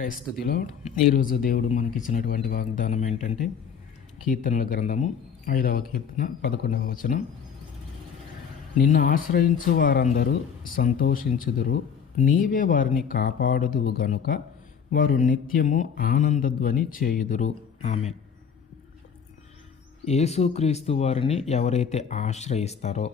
క్రైస్తుతిలో ఈరోజు దేవుడు మనకిచ్చినటువంటి వాగ్దానం ఏంటంటే కీర్తనల గ్రంథము ఐదవ కీర్తన పదకొండవ వచనం. నిన్ను ఆశ్రయించు వారందరూ సంతోషించుదురు. నీవే వారిని కాపాడుదువు గనుక వారు నిత్యము ఆనందధ్వని చేయుదురు. ఆమె యేసుక్రీస్తు వారిని ఎవరైతే ఆశ్రయిస్తారో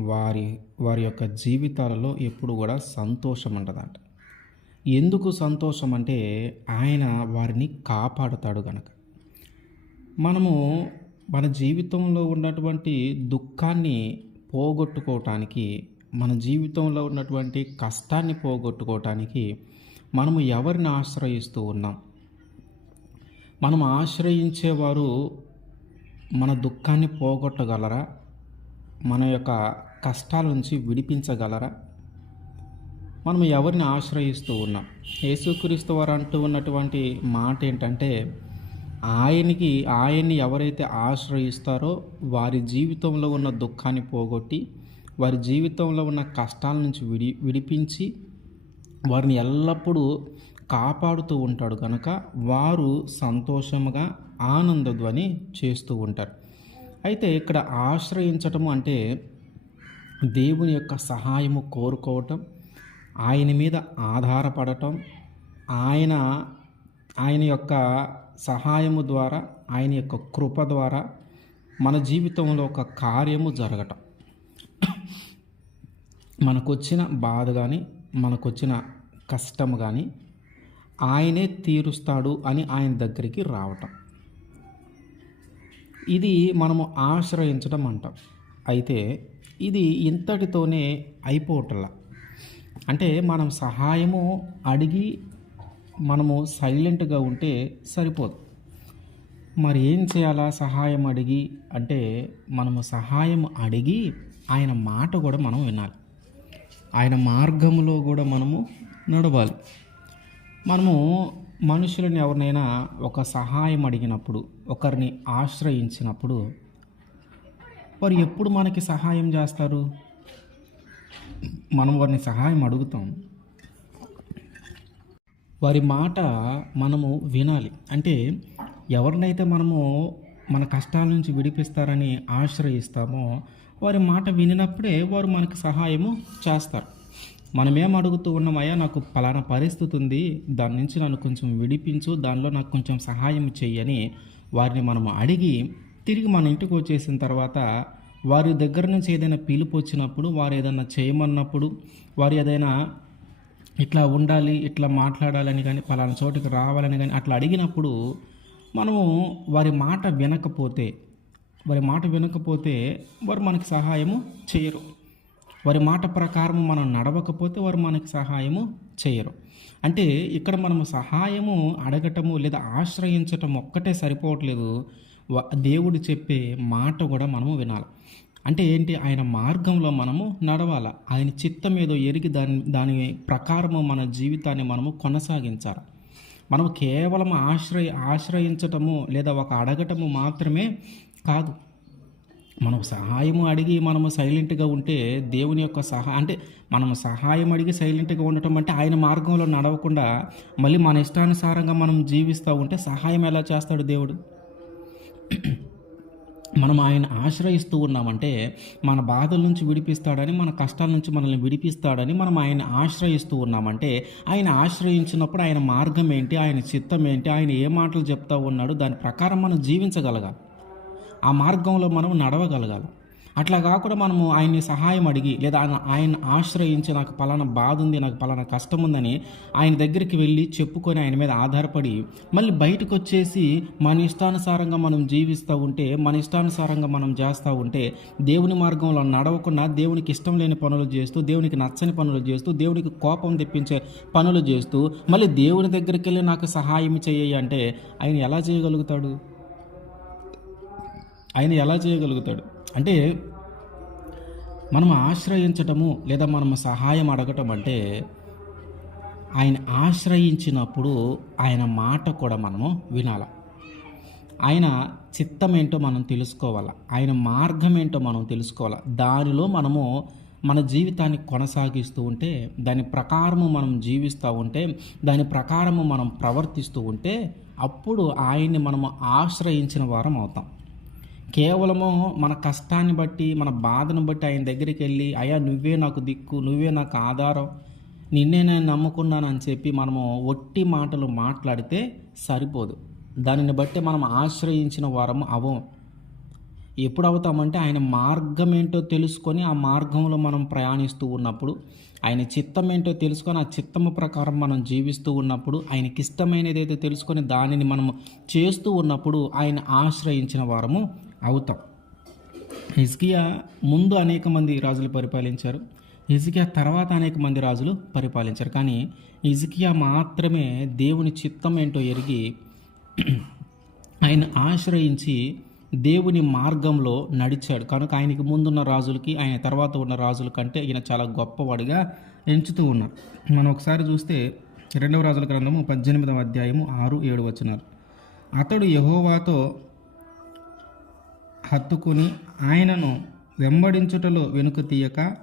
వారి వారి యొక్క జీవితాలలో ఎప్పుడు కూడా సంతోషం ఉండదంట. ఎందుకు సంతోషం అంటే ఆయన వారిని కాపాడుతాడు గనక. మనము మన జీవితంలో ఉన్నటువంటి దుఃఖాన్ని పోగొట్టుకోవటానికి మన జీవితంలో ఉన్నటువంటి కష్టాన్ని పోగొట్టుకోవటానికి మనము ఎవరిని ఆశ్రయిస్తూ ఉన్నాం? మనం ఆశ్రయించేవారు మన దుఃఖాన్ని పోగొట్టగలరా? మన యొక్క కష్టాల నుంచి విడిపించగలరా? మనం ఎవరిని ఆశ్రయిస్తూ ఉన్నాం? యేసుక్రీస్తు వారు అంటూ ఉన్నటువంటి మాట ఏంటంటే ఆయనకి ఆయన్ని ఎవరైతే ఆశ్రయిస్తారో వారి జీవితంలో ఉన్న దుఃఖాన్ని పోగొట్టి వారి జీవితంలో ఉన్న కష్టాల నుంచి విడి విడిపించి వారిని ఎల్లప్పుడూ కాపాడుతూ ఉంటాడు కనుక వారు సంతోషముగా ఆనందధ్వని చేస్తూ ఉంటారు. అయితే ఇక్కడ ఆశ్రయించటము అంటే దేవుని యొక్క సహాయము కోరుకోవటం ఆయన మీద ఆధారపడటం ఆయన ఆయన యొక్క సహాయము ద్వారా ఆయన యొక్క కృప ద్వారా మన జీవితంలో ఒక కార్యము జరగటం. మనకొచ్చిన బాధ కానీ మనకొచ్చిన కష్టం కానీ ఆయనే తీరుస్తాడు అని ఆయన దగ్గరికి రావటం. ఇది మనము ఆశ్రయించడం అంటాం. అయితే ఇది ఇంతటితోనే అయిపోవటంలా అంటే మనం సహాయము అడిగి మనము సైలెంట్గా ఉంటే సరిపోదు. మరి ఏం చేయాలా సహాయం అడిగి? అంటే మనము సహాయం అడిగి ఆయన మాట కూడా మనం వినాలి. ఆయన మార్గంలో కూడా మనము నడవాలి. మనము మనుషులను ఎవరినైనా ఒక సహాయం అడిగినప్పుడు ఒకరిని ఆశ్రయించినప్పుడు వారు ఎప్పుడు మనకి సహాయం చేస్తారు? మనం వారిని సహాయం అడుగుతాం. వారి మాట మనము వినాలి. అంటే ఎవరినైతే మనము మన కష్టాల నుంచి విడిపిస్తారని ఆశ్రయిస్తామో వారి మాట వినినప్పుడే వారు మనకు సహాయము చేస్తారు. మనమేం అడుగుతూ ఉన్నామయ్యా నాకు పలానా పరిస్థితి ఉంది దాని నుంచి నన్ను కొంచెం విడిపించు దానిలో నాకు కొంచెం సహాయం చెయ్యని వారిని మనం అడిగి తిరిగి మన ఇంటికి వచ్చేసిన తర్వాత వారి దగ్గర నుంచి ఏదైనా పిలుపు వచ్చినప్పుడు వారు ఏదైనా చేయమన్నప్పుడు వారు ఏదైనా ఇట్లా ఉండాలి ఇట్లా మాట్లాడాలని కానీ పలానా చోటికి రావాలని కానీ అట్లా అడిగినప్పుడు మనము వారి మాట వినకపోతే వారి మాట వినకపోతే వారు మనకి సహాయము చేయరు. వారి మాట ప్రకారం మనం నడవకపోతే వారు మనకి సహాయము చేయరు. అంటే ఇక్కడ మనము సహాయము అడగటము లేదా ఆశ్రయించటం ఒక్కటే సరిపోవట్లేదు. దేవుడు చెప్పే మాట కూడా మనము వినాలి. అంటే ఏంటి? ఆయన మార్గంలో మనము నడవాలి? ఆయన చిత్తం ఏదో ఎరిగి దాని దాని ప్రకారము మన జీవితాన్ని మనము కొనసాగించాలి? మనము కేవలం ఆశ్రయ ఆశ్రయించటము లేదా ఒక అడగటము మాత్రమే కాదు. మనం సహాయము అడిగి మనము సైలెంట్గా ఉంటే దేవుని యొక్క సహా అంటే మనం సహాయం అడిగి సైలెంట్గా ఉండటం అంటే ఆయన మార్గంలో నడవకుండా మళ్ళీ మన ఇష్టానుసారంగా మనం జీవిస్తూ ఉంటే సహాయం ఎలా చేస్తాడు దేవుడు? మనం ఆయన ఆశ్రయిస్తూ ఉన్నామంటే మన బాధల నుంచి విడిపిస్తాడని మన కష్టాల నుంచి మనల్ని విడిపిస్తాడని మనం ఆయన ఆశ్రయిస్తూ ఉన్నామంటే ఆయన ఆశ్రయించినప్పుడు ఆయన మార్గం ఏంటి ఆయన చిత్తం ఏంటి ఆయన ఏ మాటలు చెప్తా ఉన్నాడు దాని ప్రకారం మనం జీవించగలగాలి. ఆ మార్గంలో మనం నడవగలగాలి. అట్లా కాకుండా మనము ఆయన్ని సహాయం అడిగి లేదా ఆయన ఆయన ఆశ్రయించి నాకు పలానా బాధ ఉంది నాకు పలానా కష్టం ఉందని ఆయన దగ్గరికి వెళ్ళి చెప్పుకొని ఆయన మీద ఆధారపడి మళ్ళీ బయటకు వచ్చేసి మన ఇష్టానుసారంగా మనం జీవిస్తూ ఉంటే మన ఇష్టానుసారంగా మనం చేస్తూ ఉంటే దేవుని మార్గంలో నడవకుండా దేవునికి ఇష్టం లేని పనులు చేస్తూ దేవునికి నచ్చని పనులు చేస్తూ దేవునికి కోపం తెప్పించే పనులు చేస్తూ మళ్ళీ దేవుని దగ్గరికి వెళ్ళి నాకు సహాయం చేయి అంటే ఆయన ఎలా చేయగలుగుతాడు? ఆయన ఎలా చేయగలుగుతాడు? అంటే మనం ఆశ్రయించటము లేదా మనం సహాయం అడగటం అంటే ఆయన ఆశ్రయించినప్పుడు ఆయన మాట కూడా మనము వినాలి. ఆయన చిత్తం ఏంటో మనం తెలుసుకోవాలి. ఆయన మార్గం ఏంటో మనం తెలుసుకోవాలి. దానిలో మనము మన జీవితాన్ని కొనసాగిస్తూ ఉంటే దాని ప్రకారము మనం జీవిస్తూ ఉంటే దాని ప్రకారము మనం ప్రవర్తిస్తూ ఉంటే అప్పుడు ఆయన్ని మనము ఆశ్రయించిన వారం అవుతాం. కేవలము మన కష్టాన్ని బట్టి మన బాధను బట్టి ఆయన దగ్గరికి వెళ్ళి అయ్యా నువ్వే నాకు దిక్కు నువ్వే నాకు ఆధారం నిన్నే నేను నమ్ముకున్నాను అని చెప్పి మనము ఒట్టి మాటలు మాట్లాడితే సరిపోదు. దానిని బట్టి మనం ఆశ్రయించిన వారము అవం ఎప్పుడు అవుతామంటే ఆయన మార్గం ఏంటో తెలుసుకొని ఆ మార్గంలో మనం ప్రయాణిస్తూ ఉన్నప్పుడు ఆయన చిత్తం ఏంటో తెలుసుకొని ఆ చిత్తము ప్రకారం మనం జీవిస్తూ ఉన్నప్పుడు ఆయనకి ఇష్టమైనది అయితే తెలుసుకొని దానిని మనం చేస్తూ ఉన్నప్పుడు ఆయన ఆశ్రయించిన వారము అవుతాం. హిజ్కియా ముందు అనేక మంది రాజులు పరిపాలించారు. హిజ్కియా తర్వాత అనేక మంది రాజులు పరిపాలించారు. కానీ హిజ్కియా మాత్రమే దేవుని చిత్తం ఏంటో ఎరిగి ఆయన ఆశ్రయించి దేవుని మార్గంలో నడిచాడు. కనుక ఆయనకి ముందున్న రాజులకి ఆయన తర్వాత ఉన్న రాజుల కంటే ఈయన చాలా గొప్పవాడిగా ఎంచుతూ ఉన్నారు. మనం ఒకసారి చూస్తే రెండవ రాజుల గ్రంథము పద్దెనిమిదవ అధ్యాయము ఆరు ఏడు వచ్చినారు అతడు యహోవాతో హత్తుకుని ఆయనను వెంబడించుటలో వెనుక తీయక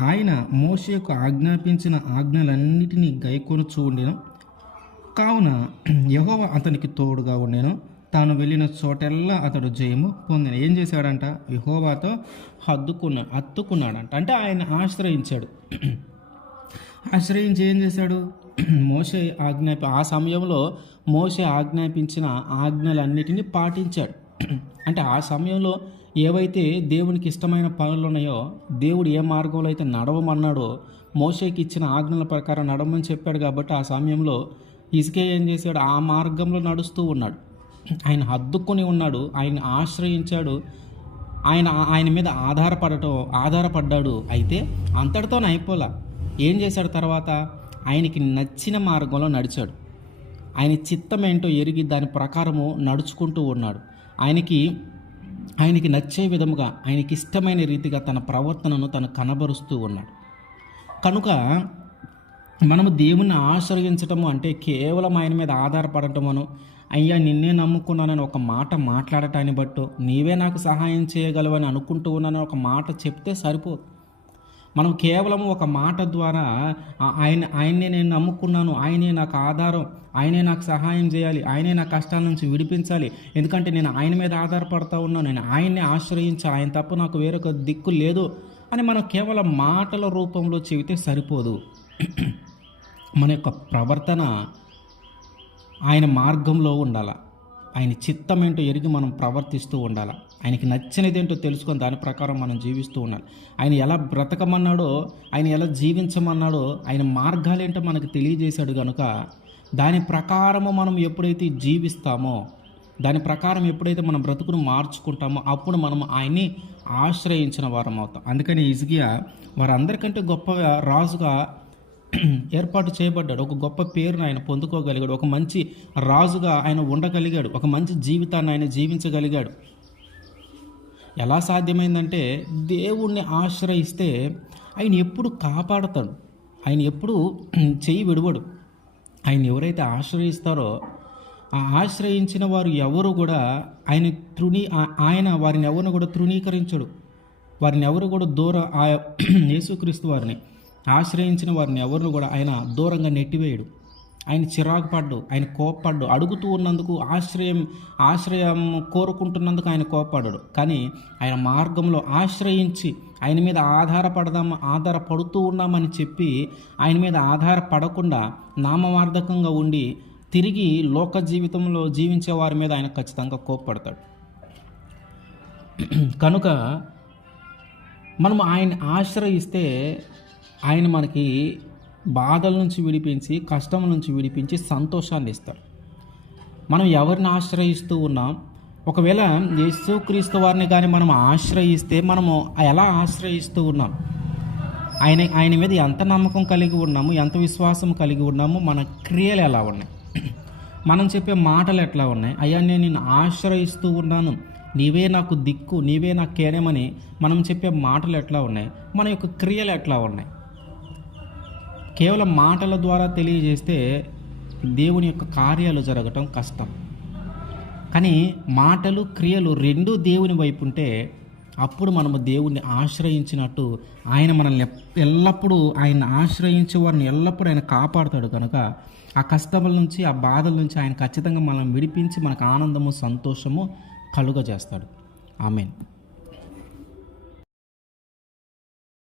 ఆయన మోషేకు ఆజ్ఞాపించిన ఆజ్ఞలన్నిటినీ గైకొనుచు ఉండెను. కావున యహోవ అతనికి తోడుగా ఉండెను. తాను వెళ్ళిన చోటెల్లా అతడు జయము పొందిన. ఏం చేశాడంట? యహోవాతో హద్దుకున్నా హత్తుకున్నాడంట. అంటే ఆయన ఆశ్రయించాడు. ఆశ్రయించి ఏం చేశాడు? మోసే ఆజ్ఞాపి ఆ సమయంలో మోసే ఆజ్ఞాపించిన ఆజ్ఞలన్నిటినీ పాటించాడు. అంటే ఆ సమయంలో ఏవైతే దేవునికి ఇష్టమైన పనులు ఉన్నాయో దేవుడు ఏ మార్గంలో అయితే నడవమన్నాడో మోషేకి ఇచ్చిన ఆజ్ఞల ప్రకారం నడవమని చెప్పాడు కాబట్టి ఆ సమయంలో ఇసుకే ఏం చేశాడు? ఆ మార్గంలో నడుస్తూ ఉన్నాడు. ఆయన హద్దుకొని ఉన్నాడు ఆయన ఆశ్రయించాడు ఆయన ఆయన మీద ఆధారపడటం ఆధారపడ్డాడు. అయితే అంతటితోనే అయిపోలా. ఏం చేశాడు తర్వాత? ఆయనకి నచ్చిన మార్గంలో నడిచాడు. ఆయన చిత్తం ఏంటో ఎరిగి దాని ప్రకారము నడుచుకుంటూ ఉన్నాడు. ఆయనకి ఆయనకి నచ్చే విధముగా ఆయనకి ఇష్టమైన రీతిగా తన ప్రవర్తనను తను కనబరుస్తూ ఉన్నాడు. కనుక మనము దేవుణ్ణి ఆశ్రయించటము అంటే కేవలం ఆయన మీద ఆధారపడటమును అయ్యా నిన్నే నమ్ముకున్నానని ఒక మాట మాట్లాడటాన్ని బట్టు నీవే నాకు సహాయం చేయగలవని అనుకుంటూ ఉన్నానని ఒక మాట చెప్తే సరిపోదు. మనం కేవలం ఒక మాట ద్వారా ఆయన ఆయన్నే నేను నమ్ముకున్నాను ఆయనే నాకు ఆధారం ఆయనే నాకు సహాయం చేయాలి ఆయనే నా కష్టాల నుంచి విడిపించాలి. ఎందుకంటే నేను ఆయన మీద ఆధారపడతా ఉన్నాను నేను ఆయన్నే ఆశ్రయించి ఆయన తప్ప నాకు వేరొక దిక్కు లేదు అని మనం కేవలం మాటల రూపంలో చెబితే సరిపోదు. మన యొక్క ప్రవర్తన ఆయన మార్గంలో ఉండాల. ఆయన చిత్తం ఏంటో ఎరిగి మనం ప్రవర్తిస్తూ ఉండాలి. ఆయనకి నచ్చినది ఏంటో తెలుసుకొని దాని ప్రకారం మనం జీవిస్తూ ఉండాలి. ఆయన ఎలా బ్రతకమన్నాడో ఆయన ఎలా జీవించమన్నాడో ఆయన మార్గాలు ఏంటో మనకు తెలియజేశాడు కనుక దాని ప్రకారము మనం ఎప్పుడైతే జీవిస్తామో దాని ప్రకారం ఎప్పుడైతే మనం బ్రతుకును మార్చుకుంటామో అప్పుడు మనం ఆయన్ని ఆశ్రయించిన వారం అవుతాం. అందుకని ఇజ్గియా వారందరికంటే గొప్ప రాజుగా ఏర్పాటు చేయబడ్డాడు. ఒక గొప్ప పేరును ఆయన పొందుకోగలిగాడు. ఒక మంచి రాజుగా ఆయన ఉండగలిగాడు. ఒక మంచి జీవితాన్ని ఆయన జీవించగలిగాడు. ఎలా సాధ్యమైందంటే దేవుణ్ణి ఆశ్రయిస్తే ఆయన ఎప్పుడు కాపాడతాడు. ఆయన ఎప్పుడు చెయ్యి విడవడు. ఆయన ఎవరైతే ఆశ్రయిస్తారో ఆ ఆశ్రయించిన వారు ఎవరు కూడా ఆయన తృణీ ఆయన వారిని ఎవరిని కూడా తృణీకరించడు. వారిని ఎవరు కూడా దూర ఆ యేసుక్రీస్తు వారిని ఆశ్రయించిన వారిని ఎవరిని కూడా ఆయన దూరంగా నెట్టివేయడు. ఆయన చిరాకు పడ్డు ఆయన కోప్పడ్డు. అడుగుతూ ఉన్నందుకు ఆశ్రయం ఆశ్రయం కోరుకుంటున్నందుకు ఆయన కోప్పడ్డాడు. కానీ ఆయన మార్గంలో ఆశ్రయించి ఆయన మీద ఆధారపడదాం ఆధారపడుతూ ఉన్నామని చెప్పి ఆయన మీద ఆధారపడకుండా నామవార్థకంగా ఉండి తిరిగి లోక జీవితంలో జీవించే వారి మీద ఆయన ఖచ్చితంగా కోప్పడతాడు. కనుక మనం ఆయన ఆశ్రయిస్తే ఆయన మనకి బాధల నుంచి విడిపించి కష్టం నుంచి విడిపించి సంతోషాన్ని ఇస్తాడు మనం ఎవరిని ఆశ్రయిస్తూ ఉన్నాం? ఒకవేళ యేసుక్రీస్తు వారిని కానీ మనం ఆశ్రయిస్తే మనము ఎలా ఆశ్రయిస్తూ ఉన్నాం? ఆయన ఆయన మీద ఎంత నమ్మకం కలిగి ఉన్నాము? ఎంత విశ్వాసం కలిగి ఉన్నాము? మన క్రియలు ఎలా ఉన్నాయి? మనం చెప్పే మాటలు ఎట్లా ఉన్నాయి? అయ్యా నేను నిన్ను ఆశ్రయిస్తూ ఉన్నాను. నీవే నాకు దిక్కు నీవే నాకు కేరమని మనం చెప్పే మాటలు ఎట్లా ఉన్నాయి? మన యొక్క క్రియలు ఎట్లా ఉన్నాయి? కేవలం మాటల ద్వారా తెలియజేస్తే దేవుని యొక్క కార్యాలు జరగటం కష్టం. కానీ మాటలు క్రియలు రెండూ దేవుని వైపు ఉంటే అప్పుడు మనము దేవుణ్ణి ఆశ్రయించినట్టు ఆయన మనల్ని ఎల్లప్పుడూ ఆయన ఆశ్రయించే వారిని ఎల్లప్పుడూ ఆయన కాపాడుతాడు కనుక ఆ కష్టముల నుంచి ఆ బాధల నుంచి ఆయన ఖచ్చితంగా మనం విడిపించి మనకు ఆనందము సంతోషము కలుగజేస్తాడు. ఆమెన్.